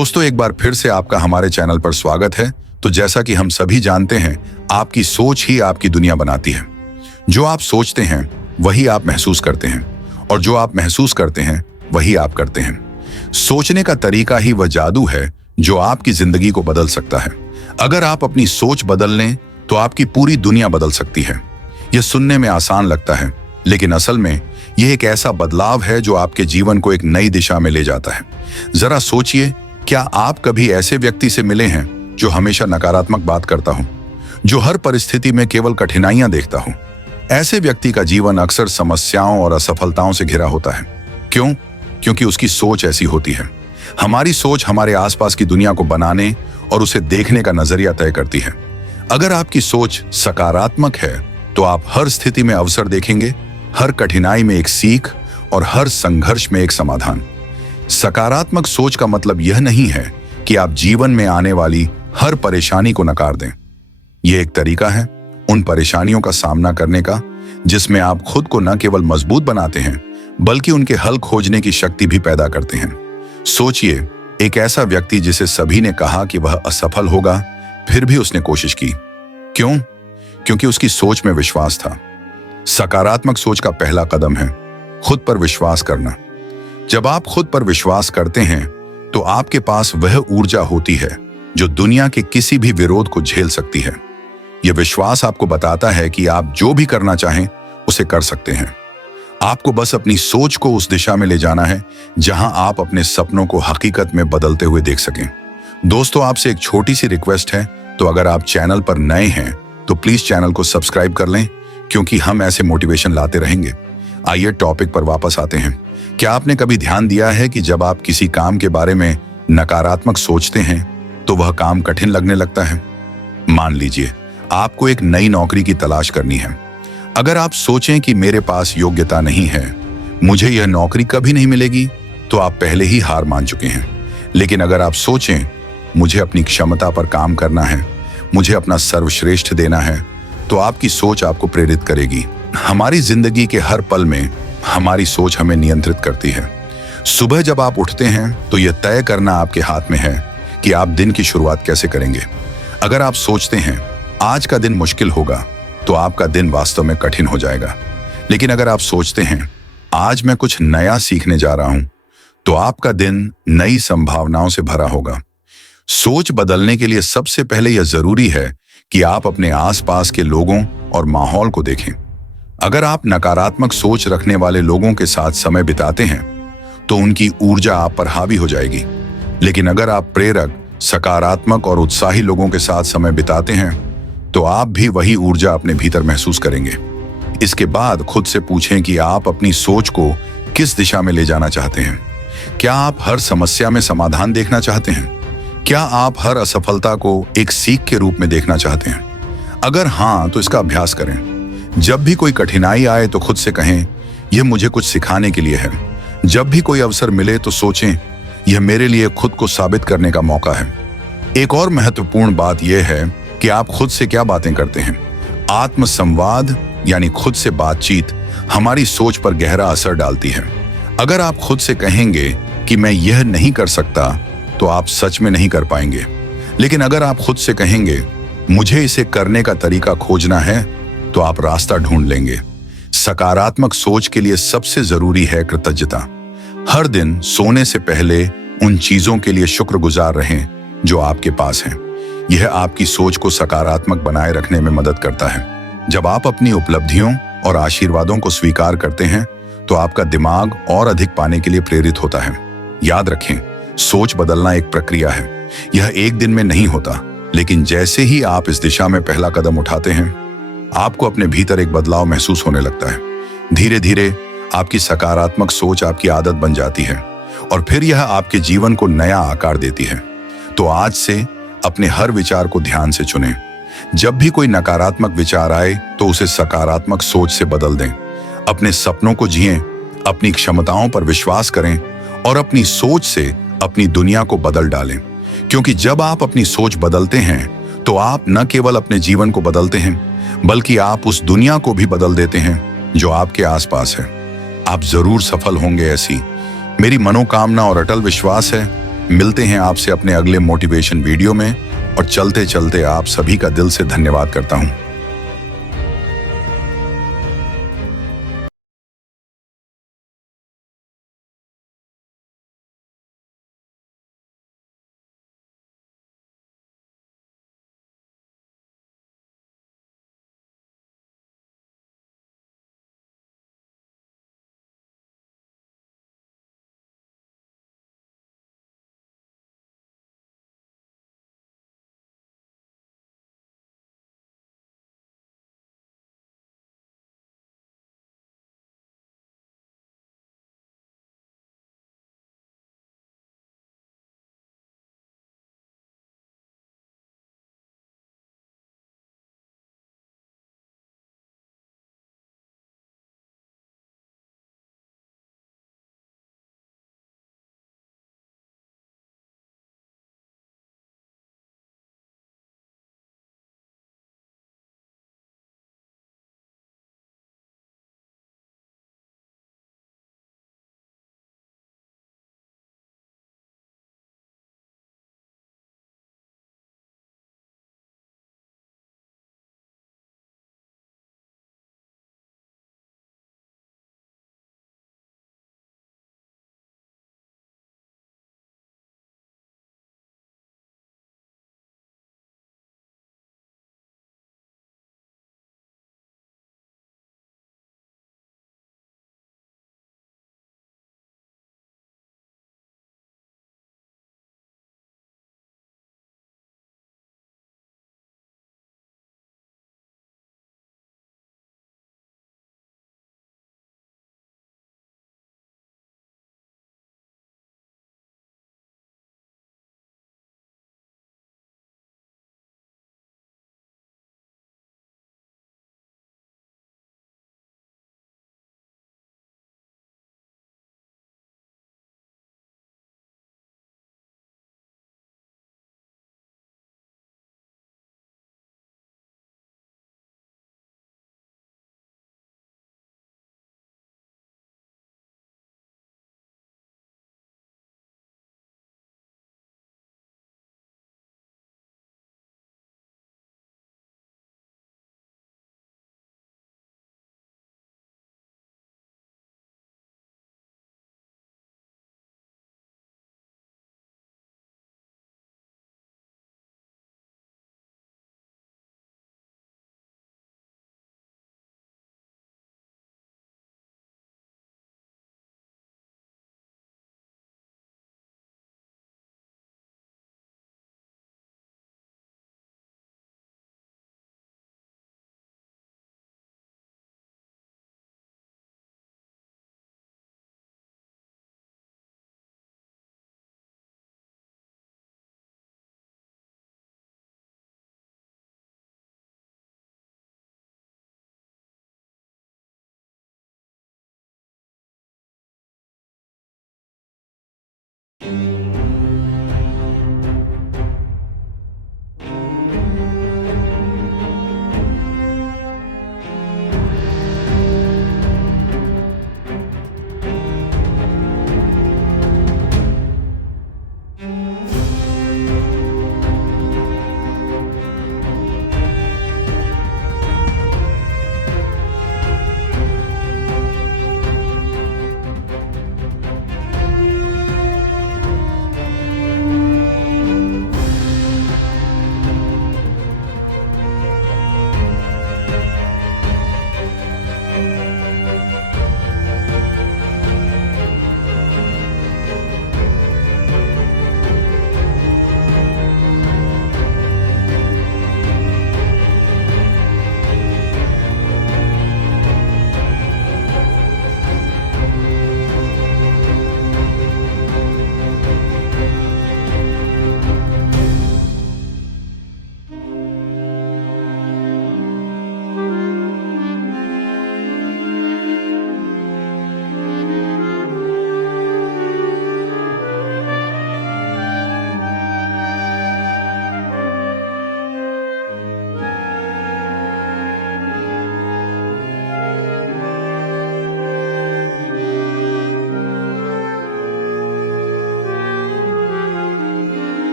दोस्तों, एक बार फिर से आपका हमारे चैनल पर स्वागत है। तो जैसा कि हम सभी जानते हैं, आपकी सोच ही आपकी दुनिया बनाती है। जो आप सोचते हैं वही आप महसूस करते हैं, और जो आप महसूस करते हैं वही आप करते हैं। सोचने का तरीका ही वह जादू है जो आपकी जिंदगी को बदल सकता है। अगर आप अपनी सोच बदल लें तो आपकी पूरी दुनिया बदल सकती है। यह सुनने में आसान लगता है, लेकिन असल में यह एक ऐसा बदलाव है जो आपके जीवन को एक नई दिशा में ले जाता है। जरा सोचिए, क्या आप कभी ऐसे व्यक्ति से मिले हैं जो हमेशा नकारात्मक बात करता हो, जो हर परिस्थिति में केवल कठिनाइयां देखता हो? ऐसे व्यक्ति का जीवन अक्सर समस्याओं और असफलताओं से घिरा होता है। क्यों? क्योंकि उसकी सोच ऐसी होती है। हमारी सोच हमारे आसपास की दुनिया को बनाने और उसे देखने का नजरिया तय करती है। अगर आपकी सोच सकारात्मक है तो आप हर स्थिति में अवसर देखेंगे, हर कठिनाई में एक सीख और हर संघर्ष में एक समाधान। सकारात्मक सोच का मतलब यह नहीं है कि आप जीवन में आने वाली हर परेशानी को नकार दें। यह एक तरीका है उन परेशानियों का सामना करने का जिसमें आप खुद को न केवल मजबूत बनाते हैं बल्कि उनके हल खोजने की शक्ति भी पैदा करते हैं। सोचिए, एक ऐसा व्यक्ति जिसे सभी ने कहा कि वह असफल होगा, फिर भी उसने कोशिश की। क्यों? क्योंकि उसकी सोच में विश्वास था। सकारात्मक सोच का पहला कदम है खुद पर विश्वास करना। जब आप खुद पर विश्वास करते हैं तो आपके पास वह ऊर्जा होती है जो दुनिया के किसी भी विरोध को झेल सकती है। यह विश्वास आपको बताता है कि आप जो भी करना चाहें उसे कर सकते हैं। आपको बस अपनी सोच को उस दिशा में ले जाना है जहां आप अपने सपनों को हकीकत में बदलते हुए देख सकें। दोस्तों, आपसे एक छोटी सी रिक्वेस्ट है, तो अगर आप चैनल पर नए हैं तो प्लीज चैनल को सब्सक्राइब कर लें, क्योंकि हम ऐसे मोटिवेशन लाते रहेंगे। आइए टॉपिक पर वापस आते हैं। क्या आपने कभी ध्यान दिया है कि जब आप किसी काम के बारे में नकारात्मक सोचते हैं तो वह काम कठिन लगने लगता है? मान लीजिए आपको एक नई नौकरी की तलाश करनी है। अगर आप सोचें कि मेरे पास योग्यता नहीं है, मुझे यह नौकरी कभी नहीं मिलेगी, तो आप पहले ही हार मान चुके हैं। लेकिन अगर आप सोचें, मुझे अपनी क्षमता पर काम करना है, मुझे अपना सर्वश्रेष्ठ देना है, तो आपकी सोच आपको प्रेरित करेगी। हमारी जिंदगी के हर पल में हमारी सोच हमें नियंत्रित करती है। सुबह जब आप उठते हैं तो यह तय करना आपके हाथ में है कि आप दिन की शुरुआत कैसे करेंगे। अगर आप सोचते हैं आज का दिन मुश्किल होगा, तो आपका दिन वास्तव में कठिन हो जाएगा। लेकिन अगर आप सोचते हैं आज मैं कुछ नया सीखने जा रहा हूं, तो आपका दिन नई संभावनाओं से भरा होगा। सोच बदलने के लिए सबसे पहले यह जरूरी है कि आप अपने आसपास के लोगों और माहौल को देखें। अगर आप नकारात्मक सोच रखने वाले लोगों के साथ समय बिताते हैं तो उनकी ऊर्जा आप पर हावी हो जाएगी। लेकिन अगर आप प्रेरक, सकारात्मक और उत्साही लोगों के साथ समय बिताते हैं तो आप भी वही ऊर्जा अपने भीतर महसूस करेंगे। इसके बाद खुद से पूछें कि आप अपनी सोच को किस दिशा में ले जाना चाहते हैं। क्या आप हर समस्या में समाधान देखना चाहते हैं? क्या आप हर असफलता को एक सीख के रूप में देखना चाहते हैं? अगर हाँ, तो इसका अभ्यास करें। जब भी कोई कठिनाई आए तो खुद से कहें, यह मुझे कुछ सिखाने के लिए है। जब भी कोई अवसर मिले तो सोचें, यह मेरे लिए खुद को साबित करने का मौका है। एक और महत्वपूर्ण बात यह है कि आप खुद से क्या बातें करते हैं। आत्मसंवाद यानी खुद से बातचीत हमारी सोच पर गहरा असर डालती है। अगर आप खुद से कहेंगे कि मैं यह नहीं कर सकता, तो आप सच में नहीं कर पाएंगे। लेकिन अगर आप खुद से कहेंगे मुझे इसे करने का तरीका खोजना है, तो आप रास्ता ढूंढ लेंगे। सकारात्मक सोच के लिए सबसे जरूरी है कृतज्ञता। हर दिन सोने से पहले उन चीजों के लिए शुक्रगुजार रहें जो आपके पास हैं। यह आपकी सोच को सकारात्मक बनाए रखने में मदद करता है। जब आप अपनी उपलब्धियों और आशीर्वादों को स्वीकार करते हैं तो आपका दिमाग और अधिक पाने के लिए प्रेरित होता है। याद रखें, सोच बदलना एक प्रक्रिया है। यह एक दिन में नहीं होता, लेकिन जैसे ही आप इस दिशा में पहला कदम उठाते हैं, आपको अपने भीतर एक बदलाव महसूस होने लगता है। धीरे धीरे आपकी सकारात्मक सोच आपकी आदत बन जाती है और फिर यह आपके जीवन को नया आकार देती है। तो आज से अपने हर विचार को ध्यान से चुनें। जब भी कोई नकारात्मक विचार आए तो उसे सकारात्मक सोच से बदल दें। अपने सपनों को जिएं, अपनी क्षमताओं पर विश्वास करें और अपनी सोच से अपनी दुनिया को बदल डालें। क्योंकि जब आप अपनी सोच बदलते हैं तो आप न केवल अपने जीवन को बदलते हैं, बल्कि आप उस दुनिया को भी बदल देते हैं जो आपके आसपास है। आप जरूर सफल होंगे, ऐसी मेरी मनोकामना और अटल विश्वास है। मिलते हैं आपसे अपने अगले मोटिवेशन वीडियो में और चलते चलते आप सभी का दिल से धन्यवाद करता हूँ।